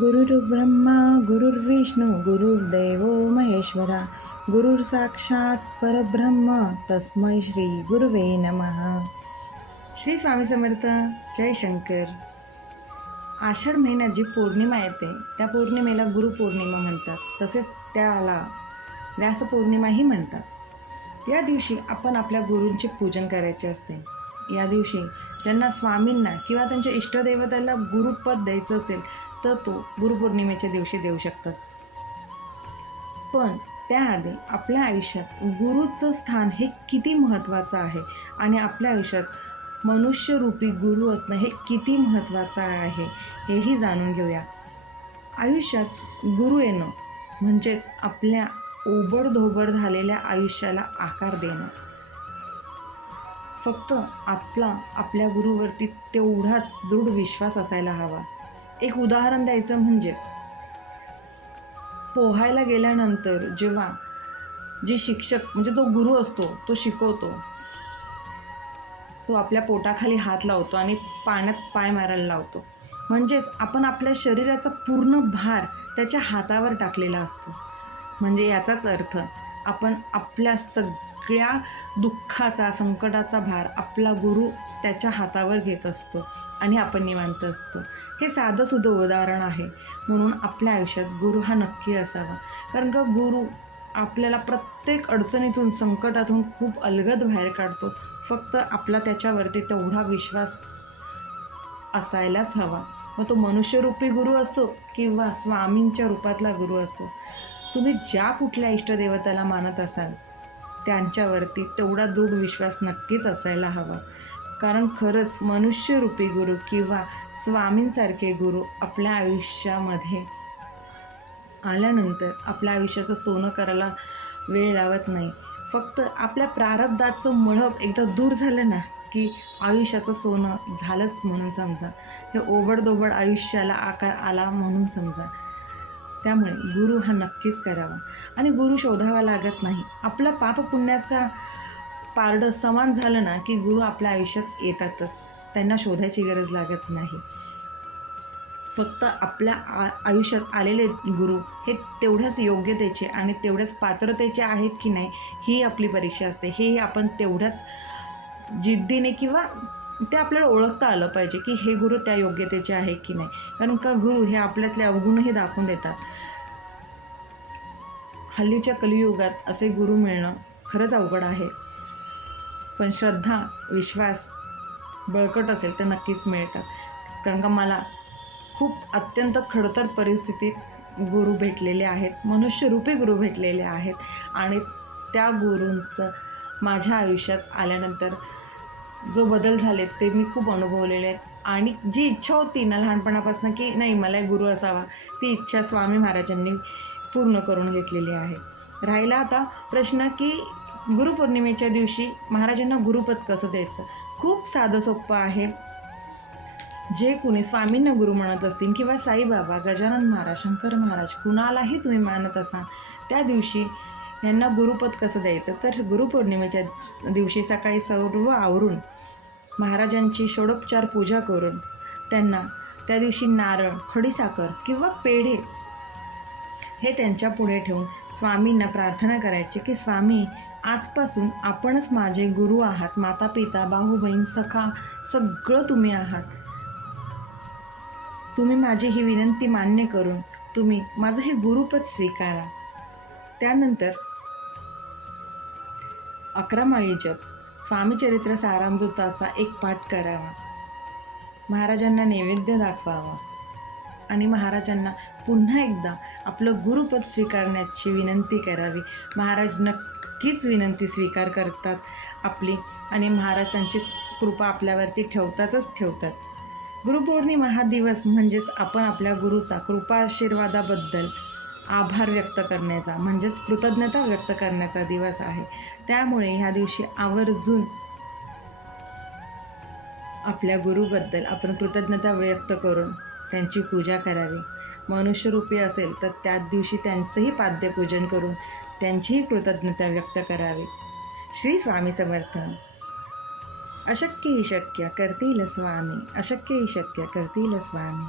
गुरुर्ब्रह्मा गुरुर्विष्णू गुरुर्देव महेश्वरा गुरुर साक्षात परब्रह्म तस्मै श्री गुरुवे नमः. श्री स्वामी समर्थ जय शंकर. आषाढ महिन्यात जी पौर्णिमा येते त्या पौर्णिमेला गुरुपौर्णिमा म्हणतात. तसेच त्याला व्यासपौर्णिमाही म्हणतात. या दिवशी आपण आपल्या गुरूंचे पूजन करायचे असते. या दिवशी ज्यांना स्वामींना किंवा त्यांच्या इष्टदेवतेला गुरुपद द्यायचं असेल तर तो गुरुपौर्णिमेच्या दिवशी देऊ शकतात. पण त्याआधी आपल्या आयुष्यात गुरुचं स्थान हे किती महत्त्वाचं आहे आणि आपल्या आयुष्यात मनुष्यरूपी गुरु असणं हे किती महत्त्वाचं आहे हेही जाणून घेऊया. आयुष्यात गुरु येणं म्हणजेच आपल्या ओबडधोबड झालेल्या आयुष्याला आकार देणं. फक्त आपला आपल्या गुरुवरती तेवढाच दृढ विश्वास असायला हवा. एक उदाहरण द्यायचं म्हणजे पोहायला गेल्यानंतर जेव्हा जे शिक्षक म्हणजे जो गुरु असतो तो शिकवतो तो आपल्या पोटाखाली हात लावतो आणि पाण्यात पाय मारायला लावतो. म्हणजेच आपण आपल्या शरीराचा पूर्ण भार त्याच्या हातावर टाकलेला असतो. म्हणजे याचाच अर्थ आपण आपल्या सग सगळ्या दुःखाचा संकटाचा भार आपला गुरु त्याच्या हातावर घेत असतो आणि आपण निवांत असतो. हे साधं सुद्धा उदाहरण आहे. म्हणून आपल्या आयुष्यात गुरु हा नक्की असावा. कारण का गुरु आपल्याला प्रत्येक अडचणीतून संकटातून खूप अलगद बाहेर काढतो. फक्त आपला त्याच्यावरती तेवढा विश्वास असायलाच हवा. मग तो मनुष्यरूपी गुरु असतो किंवा स्वामींच्या रूपातला गुरु असतो तुम्ही ज्या कुठल्या इष्टदेवताला मानत असाल त्यांच्यावरती तेवढा दृढ विश्वास नक्कीच असायला हवा. कारण खरंच मनुष्यरूपी गुरु किंवा स्वामींसारखे गुरु आपल्या आयुष्यामध्ये आल्यानंतर आपल्या आयुष्याचं सोनं करायला वेळ लावत नाही. फक्त आपल्या प्रारब्धाचं मळप एकदा दूर झालं ना की आयुष्याचं सोनं झालंच म्हणून समजा. हे ओबडदोबड आयुष्याला आकार आला म्हणून समजा. त्यामुळे गुरु हा नक्कीच करावा. आणि गुरु शोधावा लागत नाही. आपला पापपुण्याचा पारडं समान झालं ना की गुरु आपल्या आयुष्यात येतातच. त्यांना शोधायची गरज लागत नाही. फक्त आपल्या आ आयुष्यात आलेले गुरु हे तेवढ्याच योग्यतेचे आणि तेवढ्याच पात्रतेचे आहेत की नाही ही आपली परीक्षा असते. हेही आपण तेवढ्याच जिद्दीने किंवा ते आपल्याला ओळखता आलं पाहिजे की हे गुरु त्या योग्यतेचे आहे की नाही. कारण का गुरु हे आपल्यातले अवगुणही दाखवून देतात. हल्लीच्या कलियुगात असे गुरु मिळणं खरंच अवघड आहे. पण श्रद्धा विश्वास बळकट असेल तर नक्कीच मिळतात. कारण का मला खूप अत्यंत खडतर परिस्थितीत गुरु भेटलेले आहेत. मनुष्यरूपी गुरु भेटलेले आहेत. आणि त्या गुरूंचं माझ्या आयुष्यात आल्यानंतर जो बदल झालेत ते मी खूप अनुभवलेले आहेत. आणि जी इच्छा होती ना लहानपणापासून की नाही मला एक गुरु असावा ती इच्छा स्वामी महाराजांनी पूर्ण करून घेतलेली आहे. राहिला आता प्रश्न की गुरुपौर्णिमेच्या दिवशी महाराजांना गुरुपद कसं द्यायचं? खूप साधं सोपं आहे. जे कुणी स्वामींना गुरु म्हणत असतील किंवा साईबाबा गजानन महाराज शंकर महाराज कुणालाही तुम्ही मानत असाल त्या दिवशी यांना गुरुपद कसं द्यायचं? तर गुरुपौर्णिमेच्या दिवशी सकाळी सर्व आवरून महाराजांची षोडोपचार पूजा करून त्यांना त्या दिवशी नारळ खडीसाखर किंवा पेढे हे त्यांच्या पुढे ठेवून स्वामींना प्रार्थना करायची की स्वामी आजपासून आपणच माझे गुरु आहात. माता पिता भाऊ बहीण सखा सगळं तुम्ही आहात. तुम्ही माझी ही विनंती मान्य करून तुम्ही माझं हे गुरुपद स्वीकारा. त्यानंतर अकरा माळी जप स्वामीचरित्र सारामृताचा एक पाठ करावा. महाराजांना नैवेद्य दाखवावा आणि महाराजांना पुन्हा एकदा आपलं गुरुपद स्वीकारण्याची विनंती करावी. महाराज नक्कीच विनंती स्वीकार करतात आपली आणि महाराज त्यांची कृपा आपल्यावरती ठेवतातच ठेवतात. गुरुपौर्णिमा हा दिवस म्हणजेच आपण आपल्या गुरुचा कृपा आशीर्वादाबद्दल आभार व्यक्त करण्याचा म्हणजेच कृतज्ञता व्यक्त करण्याचा दिवस आहे. त्यामुळे ह्या दिवशी आवर्जून आपल्या गुरुबद्दल आपण कृतज्ञता व्यक्त करून त्यांची पूजा करावी. मनुष्यरूपी असेल तर त्याच दिवशी त्यांचंही पाद्यपूजन करून त्यांचीही कृतज्ञता व्यक्त करावी. श्री स्वामी समर्थ अशक्य ही शक्य करतील स्वामी अशक्य ही शक्य करतील स्वामी